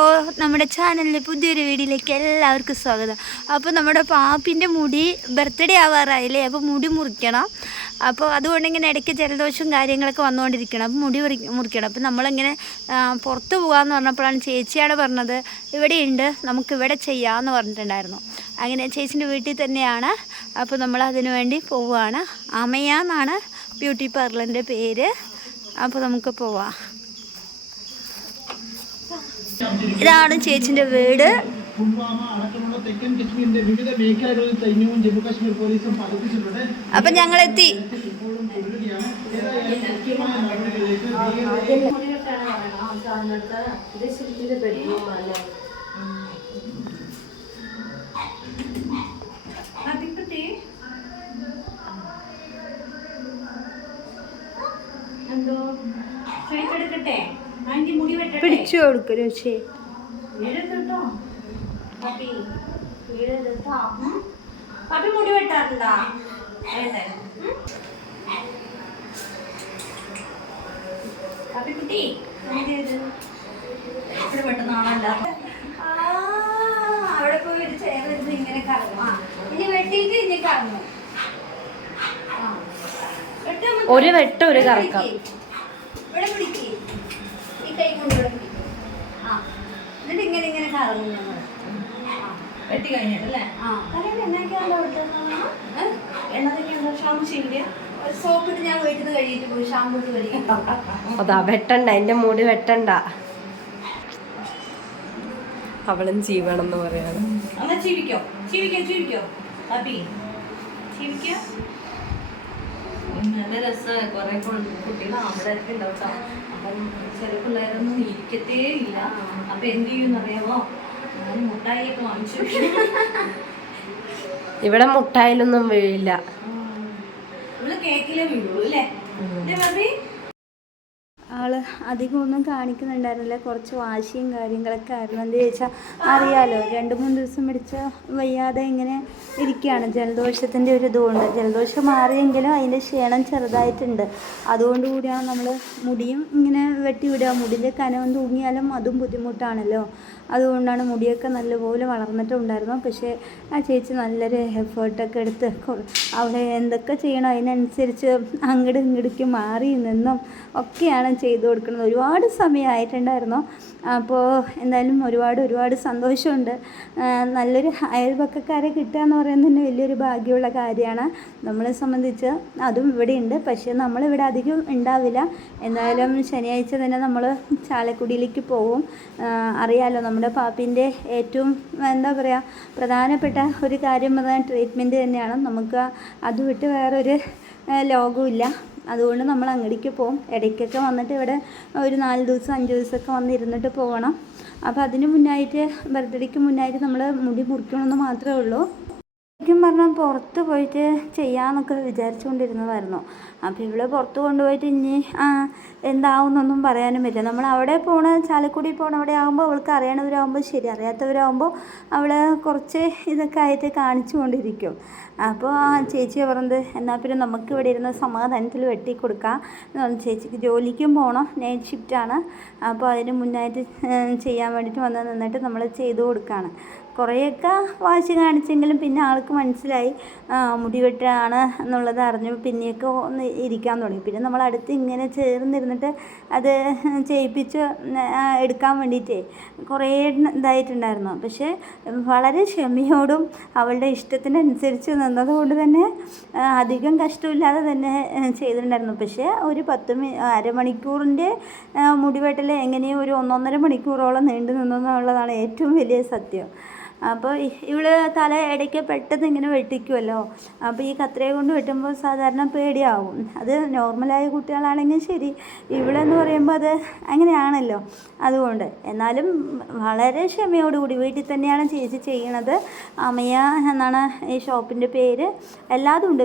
ഓ നമ്മുടെ ചാനലിലെ പുതിയൊരു വീഡിയോയിലേക്ക് എല്ലാവർക്കും സ്വാഗതം. അപ്പോൾ നമ്മുടെ പാപ്പിന്റെ മുടി ബർത്ത്ഡേ ആവാറായില്ലേ? അപ്പോൾ മുടി മുറിക്കണം. അപ്പോൾ അതുകൊണ്ട് ഇങ്ങനെ ഇടയ്ക്ക് ജലദോഷവും കാര്യങ്ങളൊക്കെ വന്നുകൊണ്ടിരിക്കണം. അപ്പോൾ മുടി മുറി മുറിക്കണം. അപ്പോൾ നമ്മളിങ്ങനെ പുറത്ത് പോകാമെന്ന് പറഞ്ഞപ്പോഴാണ് ചേച്ചിയാണ് പറഞ്ഞത് ഇവിടെയുണ്ട് നമുക്ക് ഇവിടെ ചെയ്യാമെന്ന് പറഞ്ഞിട്ടുണ്ടായിരുന്നു. അങ്ങനെ ചേച്ചിന്റെ വീട്ടിൽ തന്നെയാണ്. അപ്പോൾ നമ്മൾ അതിനു വേണ്ടി പോവുകയാണ്. അമയ എന്നാണ് ബ്യൂട്ടി പാർലറിന്റെ പേര്. അപ്പോൾ നമുക്ക് പോവാം. ഇതാണ് ചേച്ചിന്റെ വീട്. അപ്പൊ ഞങ്ങൾ എത്തി പിടിച്ചു കൊടുക്കും രുചി. വീടെടുത്തോ? പപ്പി വീടെടുത്തോ? പപ്പി മുടി വെട്ടാറുണ്ടാ? പപ്പി കുട്ടി എത്ര ആ, അവിടെ പോയി ഒരു ചേർന്ന് ഇങ്ങനെ കറങ്ങും. ഇനി വെട്ടിയിട്ട് ഇനി കറങ്ങും. ഒരു വെട്ട ഒരു കറക്കം. പിടിക്ക്. ഇവിടെ പിടിക്ക് ഈ കൈ കൊണ്ട് ഇവിടെ പിടിക്ക്. ആ എന്നിട്ട് ഞങ്ങൾ. വെട്ടി കഴിഞ്ഞിട്ടല്ലേ ആ. എന്നൊക്കെയാണോ സോപ്പിട്ട് ഞാൻ വീട്ടിൽ നിന്ന് കഴിയിട്ട് പോയി ഷാമ്പൂ ഇട്ട് കഴിക്കും അതാ വെട്ടണ്ട. എന്റെ മൂടി വെട്ടണ്ട. അവളും ജീവണം എന്ന് പറയാണ് എന്നാ ജീവിക്കോ ജീവിക്കോ ജീവിക്കോ നല്ല രസമാണ് കുറെ കുട്ടികൾ ഒക്കെ ഉണ്ടാവും. അപ്പം ചില പിള്ളേരൊന്നും ഇരിക്കത്തേ ഇല്ല. അപ്പൊ എന്ത് ചെയ്യുമെന്ന് അറിയാമോ ഞാൻ മുട്ടായിയൊക്കെ വാങ്ങിച്ചു. ഇവിടെ മുട്ടായിലൊന്നും വീഴില്ല. കേക്കിലേ വീഴുള്ളൂ അല്ലേ? ആൾ അധികം ഒന്നും കാണിക്കുന്നുണ്ടായിരുന്നില്ല. കുറച്ച് വാശിയും കാര്യങ്ങളൊക്കെ ആയിരുന്നു. എന്താ ചോദിച്ചാൽ അറിയാലോ രണ്ട് മൂന്ന് ദിവസം പിടിച്ച വയ്യാതെ ഇങ്ങനെ ഇരിക്കുകയാണ്. ജലദോഷത്തിന്റെ ഒരു ഇതുകൊണ്ട്. ജലദോഷം മാറിയെങ്കിലും അതിന്റെ ക്ഷീണം ചെറുതായിട്ടുണ്ട്. അതുകൊണ്ട് കൂടിയാണ് നമ്മൾ മുടിയും ഇങ്ങനെ വെട്ടി വിടുക. മുടിയിൽ കനവും തൂങ്ങിയാലും അതും ബുദ്ധിമുട്ടാണല്ലോ. അതുകൊണ്ടാണ് മുടിയൊക്കെ നല്ലപോലെ വളർന്നിട്ടുണ്ടായിരുന്നു പക്ഷേ ആ ചേച്ചി നല്ലൊരു എഫേർട്ടൊക്കെ എടുത്ത് അവിടെ എന്തൊക്കെ ചെയ്യണം അതിനനുസരിച്ച് അങ്ങോട്ടും ഇങ്ങോട്ടേക്ക് മാറി നിന്നും ഒക്കെയാണ് ചെയ്തു കൊടുക്കുന്നത് ഒരുപാട് സമയമായിട്ടുണ്ടായിരുന്നു. അപ്പോൾ എന്തായാലും ഒരുപാട് ഒരുപാട് സന്തോഷമുണ്ട്. നല്ലൊരു അയൽപക്കക്കാരെ കിട്ടുക എന്ന് പറയുന്നത് തന്നെ വലിയൊരു ഭാഗ്യമുള്ള കാര്യമാണ്. നമ്മളെ സംബന്ധിച്ച് അതും ഇവിടെ ഉണ്ട്. പക്ഷേ നമ്മളിവിടെ അധികം ഉണ്ടാവില്ല. എന്തായാലും ശനിയാഴ്ച തന്നെ നമ്മൾ ചാലക്കുടിയിലേക്ക് പോവും. അറിയാലോ നമ്മുടെ പാപ്പിന്റെ ഏറ്റവും എന്താ പറയുക പ്രധാനപ്പെട്ട ഒരു കാര്യം പറഞ്ഞാൽ ട്രീറ്റ്മെന്റ് തന്നെയാണ്. നമുക്ക് അത് വിട്ട് വേറൊരു ലോകമില്ല അതുകൊണ്ട് നമ്മൾ അങ്ങടിക്ക് പോകും ഇടയ്ക്കൊക്കെ വന്നിട്ട് ഇവിടെ ഒരു നാല് ദിവസം അഞ്ച് ദിവസമൊക്കെ വന്നിരുന്നിട്ട് പോകണം. അപ്പോൾ അതിന് മുന്നായിട്ട് ബർത്ത്ഡേക്ക് മുന്നായിട്ട് നമ്മൾ മുടി മുറിക്കണമെന്ന് മാത്രമേ ഉള്ളൂ. ശരിക്കും പറഞ്ഞാൽ പുറത്ത് പോയിട്ട് ചെയ്യാമെന്നൊക്കെ വിചാരിച്ചുകൊണ്ടിരുന്നതായിരുന്നു അപ്പോൾ ഇവിടെ പുറത്ത് കൊണ്ടുപോയിട്ട് ഇനി എന്താവുന്നൊന്നും പറയാനും പറ്റില്ല. നമ്മൾ അവിടെ പോണ ചാലക്കുടി പോണ അവിടെ ആകുമ്പോൾ അവൾക്ക് അറിയണവരാകുമ്പോൾ ശരി അറിയാത്തവരാകുമ്പോൾ അവൾ കുറച്ച് ഇതൊക്കെ ആയിട്ട് കാണിച്ചു കൊണ്ടിരിക്കും അപ്പോൾ ആ ചേച്ചി പറഞ്ഞത് എന്നാൽ പിന്നെ നമുക്ക് ഇവിടെ ഇരുന്ന് സമാധാനത്തിൽ വെട്ടി കൊടുക്കാം. ചേച്ചിക്ക് ജോലിക്കും പോകണം നൈറ്റ് ഷിഫ്റ്റാണ് അപ്പോൾ അതിന് മുന്നായിട്ട് ചെയ്യാൻ വേണ്ടിയിട്ട് വന്ന് നിന്നിട്ട് നമ്മൾ ചെയ്തു കൊടുക്കുകയാണ് കുറേയൊക്കെ വാശി കാണിച്ചെങ്കിലും പിന്നെ ആൾക്ക് മനസ്സിലായി മുടിവെട്ടാണ് മുടി വെട്ടാണ് എന്നുള്ളത് അറിഞ്ഞു. പിന്നെയൊക്കെ ഒന്ന് ഇരിക്കാൻ തുടങ്ങി. പിന്നെ നമ്മൾ അടുത്ത് ഇങ്ങനെ ചേർന്നിരുന്നിട്ട് അത് ചെയ്യിപ്പിച്ച് എടുക്കാൻ വേണ്ടിയിട്ടേ കുറേ ഇതായിട്ടുണ്ടായിരുന്നു. പക്ഷേ വളരെ ക്ഷമയോടും അവളുടെ ഇഷ്ടത്തിനനുസരിച്ച് നിന്നതുകൊണ്ട് തന്നെ അധികം കഷ്ടമില്ലാതെ തന്നെ ചെയ്തിട്ടുണ്ടായിരുന്നു. പക്ഷേ ഒരു പത്ത് അരമണിക്കൂറിന്റെ മുടിവെട്ടൽ എങ്ങനെയോ ഒരു ഒന്നൊന്നര മണിക്കൂറോളം നീണ്ടു നിന്നു എന്നുള്ളതാണ് ഏറ്റവും വലിയ സത്യം. അപ്പോൾ ഇവൾ തല ഇടയ്ക്ക് പെട്ടെന്ന് ഇങ്ങനെ വെട്ടിക്കുമല്ലോ അപ്പോൾ ഈ കത്രയെ കൊണ്ട് വെട്ടുമ്പോൾ സാധാരണ പേടിയാവും. അത് നോർമലായ കുട്ടികളാണെങ്കിൽ ശരി. ഇവളെന്ന് പറയുമ്പോൾ അത് അങ്ങനെയാണല്ലോ. അതുകൊണ്ട് എന്നാലും വളരെ ക്ഷമയോടുകൂടി വീട്ടിൽ തന്നെയാണ് ചേച്ചി ചെയ്യണത്. അമയ എന്നാണ് ഈ ഷോപ്പിന്റെ പേര്. എല്ലാതും ഉണ്ട്.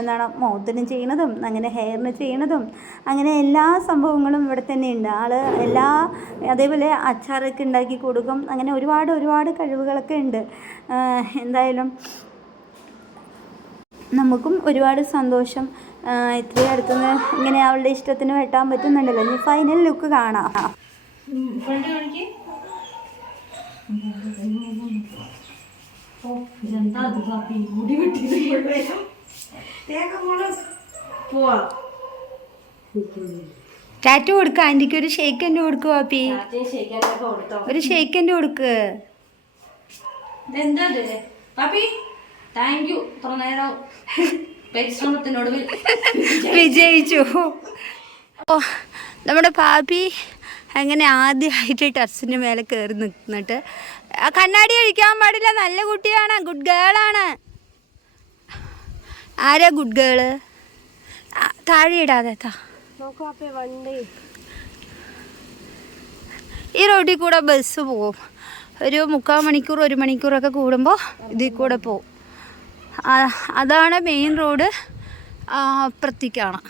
എന്താണ് മൗത്തിന് ചെയ്യണതും അങ്ങനെ ഹെയറിന് ചെയ്യണതും അങ്ങനെ എല്ലാ സംഭവങ്ങളും ഇവിടെ തന്നെ ഉണ്ട് ആൾ എല്ലാ അതേപോലെ അച്ചാറൊക്കെ ഉണ്ടാക്കി കൊടുക്കും. അങ്ങനെ ഒരുപാട് ഒരുപാട് കഴിവുകളൊക്കെ ഉണ്ട്. എന്തായാലും നമുക്കും ഒരുപാട് സന്തോഷം. ഇത്രയും അടുത്തുനിന്ന് ഇങ്ങനെ അവളുടെ ഇഷ്ടത്തിന് വെട്ടാൻ പറ്റുന്നുണ്ടല്ലോ. ഇനി ഫൈനൽ ലുക്ക് കാണാം. ടാറ്റു കൊടുക്ക. ആന്റിക്ക് ഒരു ഷേക്ക് എന്റെ കൊടുക്കുക ഒരു ഷേക്ക് എന്റെ കൊടുക്ക്. ഇതെന്താ ഇത് പാപ്പി താങ്ക് യു ഇത്ര നേരം പരിശ്രമത്തിനൊടുവിൽ വിജയിച്ചു. ഓ നമ്മുടെ പാപ്പി അങ്ങനെ ആദ്യമായിട്ട് ടെറസിന്റെ മേലെ കയറി നിന്നിട്ട് ആ കണ്ണാടി കഴിക്കാൻ പാടില്ല നല്ല കുട്ടിയാണ് ഗുഡ് ഗേളാണ് ആരാ ഗുഡ് ഗേൾ താഴെ ഇടാതെ താ. ഈ റോഡിൽ കൂടെ ബസ് പോവും ഒരു മുക്കാൽ മണിക്കൂർ ഒരു മണിക്കൂറൊക്കെ കൂടുമ്പോൾ ഇതിൽ കൂടെ പോവും അതാണ് മെയിൻ റോഡ് അപ്പുറത്തേക്കാണ്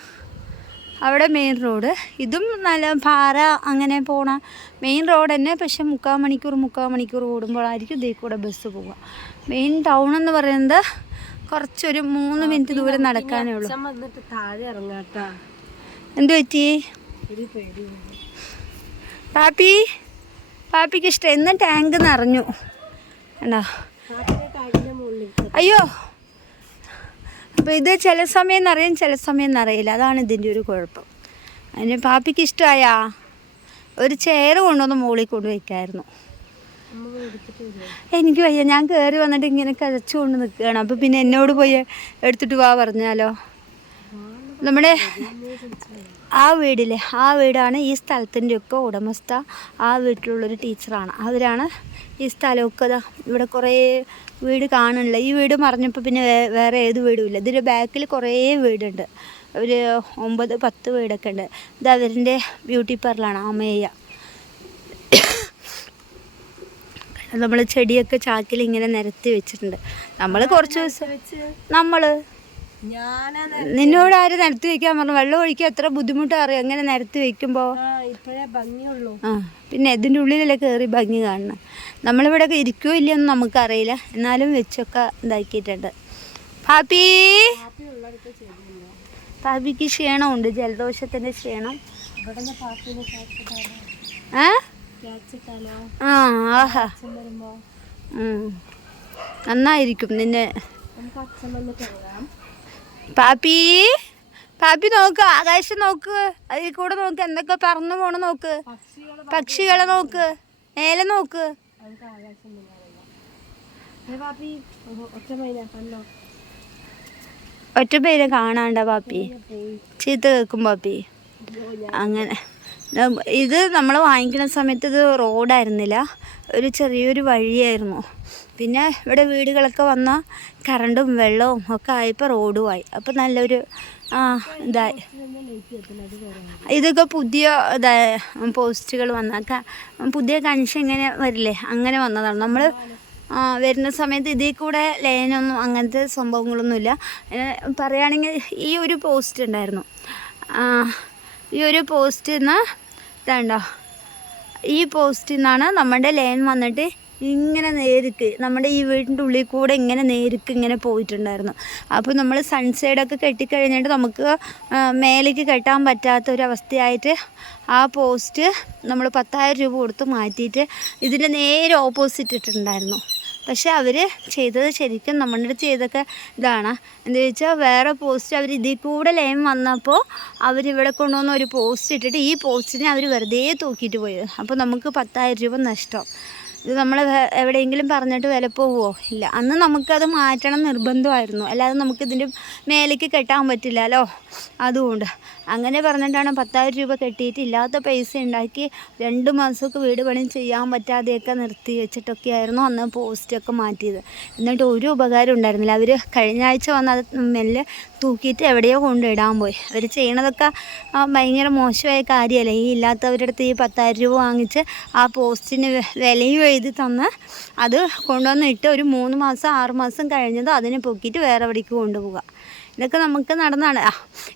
അവിടെ മെയിൻ റോഡ് ഇതും നല്ല പാറ അങ്ങനെ പോണ മെയിൻ റോഡ് തന്നെ പക്ഷെ മുക്കാൽ മണിക്കൂർ മുക്കാൽ മണിക്കൂർ കൂടുമ്പോഴായിരിക്കും ഇതിൽ കൂടെ ബസ് പോവുക. മെയിൻ ടൗൺ എന്ന് പറയുന്നത് കുറച്ചൊരു മൂന്ന് മിനിറ്റ് ദൂരം നടക്കാനേ ഉള്ളൂ എന്ത് പറ്റി? പാപ്പി പാപ്പിക്ക് ഇഷ്ടം. എന്ന് ടാങ്ക് നിറഞ്ഞു. കണ്ടോ? മുകളിൽ അയ്യോ. അപ്പോൾ ഇത് ചില സമയം നിറയും ചില സമയം നിറയില്ല. അതാണ് ഇതിന്റെ ഒരു കുഴപ്പം. അതിന് പാപ്പിക്ക് ഇഷ്ടമായാ ഒരു ചെയർ കൊണ്ടുവന്ന് മുകളിൽ കൊണ്ട് വയ്ക്കായിരുന്നു എനിക്ക് വയ്യ. ഞാൻ കയറി വന്നിട്ട് ഇങ്ങനെ കതച്ചുകൊണ്ട് നിൽക്കുകയാണ് അപ്പോൾ പിന്നെ എന്നോട് പോയി എടുത്തിട്ട് വാ പറഞ്ഞാലോ? നമ്മുടെ ആ വീടിലെ ആ വീടാണ് ഈ സ്ഥലത്തിന്റെ ഒക്കെ ഉടമസ്ഥ. ആ വീട്ടിലുള്ളൊരു ടീച്ചറാണ്. അവരാണ് ഈ സ്ഥലമൊക്കെ ഇവിടെ കുറേ വീട് കാണുന്നില്ല ഈ വീട് മറിഞ്ഞപ്പോൾ പിന്നെ വേറെ ഏത് വീടും ഇല്ല. ഇതിന്റെ ബാക്കിൽ കുറേ വീടുണ്ട്. ഒരു ഒമ്പത് പത്ത് വീടൊക്കെ ഉണ്ട്. ഇത് അവരിന്റെ ബ്യൂട്ടി പാർലറാണ് അമ്മയ്യ നമ്മൾ ചെടിയൊക്കെ ചാക്കിൽ ഇങ്ങനെ നിരത്തി വെച്ചിട്ടുണ്ട്. നമ്മൾ കുറച്ച് ദിവസം നമ്മൾ നിന്നോട് ആര് നിരത്തി വെക്കാൻ പറഞ്ഞു? വെള്ളം ഒഴിക്കാൻ എത്ര ബുദ്ധിമുട്ടാ അറിയാം? എങ്ങനെ നിരത്തി വെക്കുമ്പോ? ആ ഇപ്പഴേ ഭംഗിയുള്ളൂ. ആ പിന്നെ ഇതിന്റെ ഉള്ളിലല്ലേ കയറി ഭംഗി കാണണം നമ്മളിവിടെ ഇരിക്കുമോ ഇല്ലയെന്ന് നമുക്കറിയില്ല. എന്നാലും വെച്ചൊക്കെ ഇതാക്കിയിട്ടുണ്ട്. പാപ്പി! പാപ്പിക്ക് ക്ഷീണമുണ്ട്. ജലദോഷത്തിന്റെ ക്ഷീണം. ആ? ആഹാ. നന്നായിരിക്കും നിന്നെ. നമുക്ക് അച്ഛൻ പാപ്പി പാപ്പി നോക്ക് ആകാശം നോക്ക് അതിൽ കൂടെ നോക്ക് എന്തൊക്കെ പറന്നു പോണ നോക്ക്. പക്ഷികളെ നോക്ക് മേലെ നോക്ക്. ഒറ്റ പേരെ കാണാണ്ട പാപ്പി. ചീത്ത കേൾക്കും പാപ്പി. അങ്ങനെ. ഇത് നമ്മൾ വാങ്ങിക്കുന്ന സമയത്ത് ഇത് റോഡായിരുന്നില്ല. ഒരു ചെറിയൊരു വഴിയായിരുന്നു. പിന്നെ ഇവിടെ വീടുകളൊക്കെ വന്ന കറണ്ടും വെള്ളവും ഒക്കെ ആയപ്പോൾ റോഡുമായി അപ്പോൾ നല്ലൊരു ഇതായി. ഇതൊക്കെ പുതിയ ഇതാ പോസ്റ്റുകൾ വന്ന പുതിയ കൺഷ ഇങ്ങനെ വരില്ലേ? അങ്ങനെ വന്നതാണ്. നമ്മൾ വരുന്ന സമയത്ത് ഇതിൽ കൂടെ ലൈനൊന്നും അങ്ങനത്തെ സംഭവങ്ങളൊന്നുമില്ല. പറയുകയാണെങ്കിൽ ഈ ഒരു പോസ്റ്റ് ഉണ്ടായിരുന്നു. ഈ ഒരു പോസ്റ്റിൽ നിന്ന് ഇതാണ്ടോ. ഈ പോസ്റ്റിൽ നിന്നാണ് നമ്മുടെ ലൈൻ വന്നിട്ട് ഇങ്ങനെ നേരിക്ക് നമ്മുടെ ഈ വീടിന്റെ ഉള്ളിൽ കൂടെ ഇങ്ങനെ നേരിക്ക് ഇങ്ങനെ പോയിട്ടുണ്ടായിരുന്നു. അപ്പോൾ നമ്മൾ സൺസൈഡൊക്കെ കെട്ടിക്കഴിഞ്ഞിട്ട് നമുക്ക് മേലേക്ക് കെട്ടാൻ പറ്റാത്ത ഒരു അവസ്ഥയായിട്ട് ആ പോസ്റ്റ് നമ്മൾ പത്തായിരം രൂപ കൊടുത്ത് മാറ്റിയിട്ട് ഇതിന്റെ നേരെ ഓപ്പോസിറ്റ് ഇട്ടിട്ടുണ്ടായിരുന്നു. പക്ഷെ അവർ ചെയ്തത് ശരിക്കും നമ്മുടെ അടുത്ത് ചെയ്തൊക്കെ ഇതാണ്. എന്താ വെച്ചാൽ വേറെ പോസ്റ്റ് അവർ ഇതിൽ കൂടെ ലൈൻ വന്നപ്പോൾ അവരിവിടെ കൊണ്ടുവന്ന ഒരു പോസ്റ്റ് ഇട്ടിട്ട് ഈ പോസ്റ്റിനെ അവർ വെറുതെ തൂക്കിയിട്ട് പോയത് അപ്പോൾ നമുക്ക് പത്തായിരം രൂപ നഷ്ടം. ഇത് നമ്മൾ എവിടെയെങ്കിലും പറഞ്ഞിട്ട് വില പോവുമോ ഇല്ല. അന്ന് നമുക്കത് മാറ്റണം നിർബന്ധമായിരുന്നു. അല്ലാതെ നമുക്കിതിന്റെ മേലേക്ക് കെട്ടാൻ പറ്റില്ലല്ലോ. അതുകൊണ്ട്. അങ്ങനെ പറഞ്ഞിട്ടാണ് പത്തായിരം രൂപ കെട്ടിയിട്ട് ഇല്ലാത്ത പൈസ ഉണ്ടാക്കി രണ്ട് മാസമൊക്കെ വീട് പണി ചെയ്യാൻ പറ്റാതെയൊക്കെ നിർത്തി വെച്ചിട്ടൊക്കെ ആയിരുന്നു അന്ന് പോസ്റ്റൊക്കെ മാറ്റിയത്. എന്നിട്ട് ഒരു ഉപകാരം ഉണ്ടായിരുന്നില്ല. അവർ കഴിഞ്ഞ ആഴ്ച വന്ന് അത് മെല്ലെ തൂക്കിയിട്ട് എവിടെയോ കൊണ്ടിടാൻ പോയി. അവർ ചെയ്യണതൊക്കെ ഭയങ്കര മോശമായ കാര്യമല്ലേ? ഈ ഇല്ലാത്തവരുടെ അടുത്ത് ഈ പത്തായിരം രൂപ വാങ്ങിച്ച് ആ പോസ്റ്റിന് വിലയും എഴുതി തന്ന് അത് കൊണ്ടുവന്നിട്ട് ഒരു മൂന്ന് മാസം ആറ് മാസം കഴിഞ്ഞത് അതിനെ പൊക്കിയിട്ട് വേറെ എവിടേക്ക് കൊണ്ടുപോവുക. ഇതൊക്കെ നമുക്ക് നടന്നാണ്.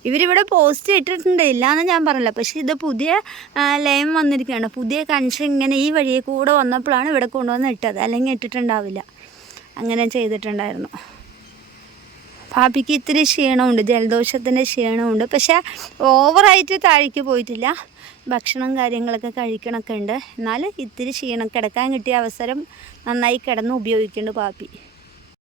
ഇവരിവിടെ പോസ്റ്റ് ഇട്ടിട്ടുണ്ട്. ഇല്ലയെന്ന് ഞാൻ പറഞ്ഞില്ല. പക്ഷേ ഇത് പുതിയ ലയം വന്നിരിക്കുകയാണ്. പുതിയ കൺഷൻ ഇങ്ങനെ ഈ വഴിയെ കൂടെ വന്നപ്പോഴാണ് ഇവിടെ കൊണ്ടുവന്ന് ഇട്ടത്. അല്ലെങ്കിൽ ഇട്ടിട്ടുണ്ടാവില്ല. അങ്ങനെ ചെയ്തിട്ടുണ്ടായിരുന്നു. പാപ്പിക്ക് ഇത്തിരി ക്ഷീണമുണ്ട്. ജലദോഷത്തിന്റെ ക്ഷീണമുണ്ട്. പക്ഷേ ഓവറായിട്ട് താഴേക്ക് പോയിട്ടില്ല. ഭക്ഷണം കാര്യങ്ങളൊക്കെ കഴിക്കണമൊക്കെ ഉണ്ട്. എന്നാൽ ഇത്തിരി ക്ഷീണം കിടക്കാൻ കിട്ടിയ അവസരം നന്നായി കിടന്ന് ഉപയോഗിക്കുന്നുണ്ട് പാപ്പി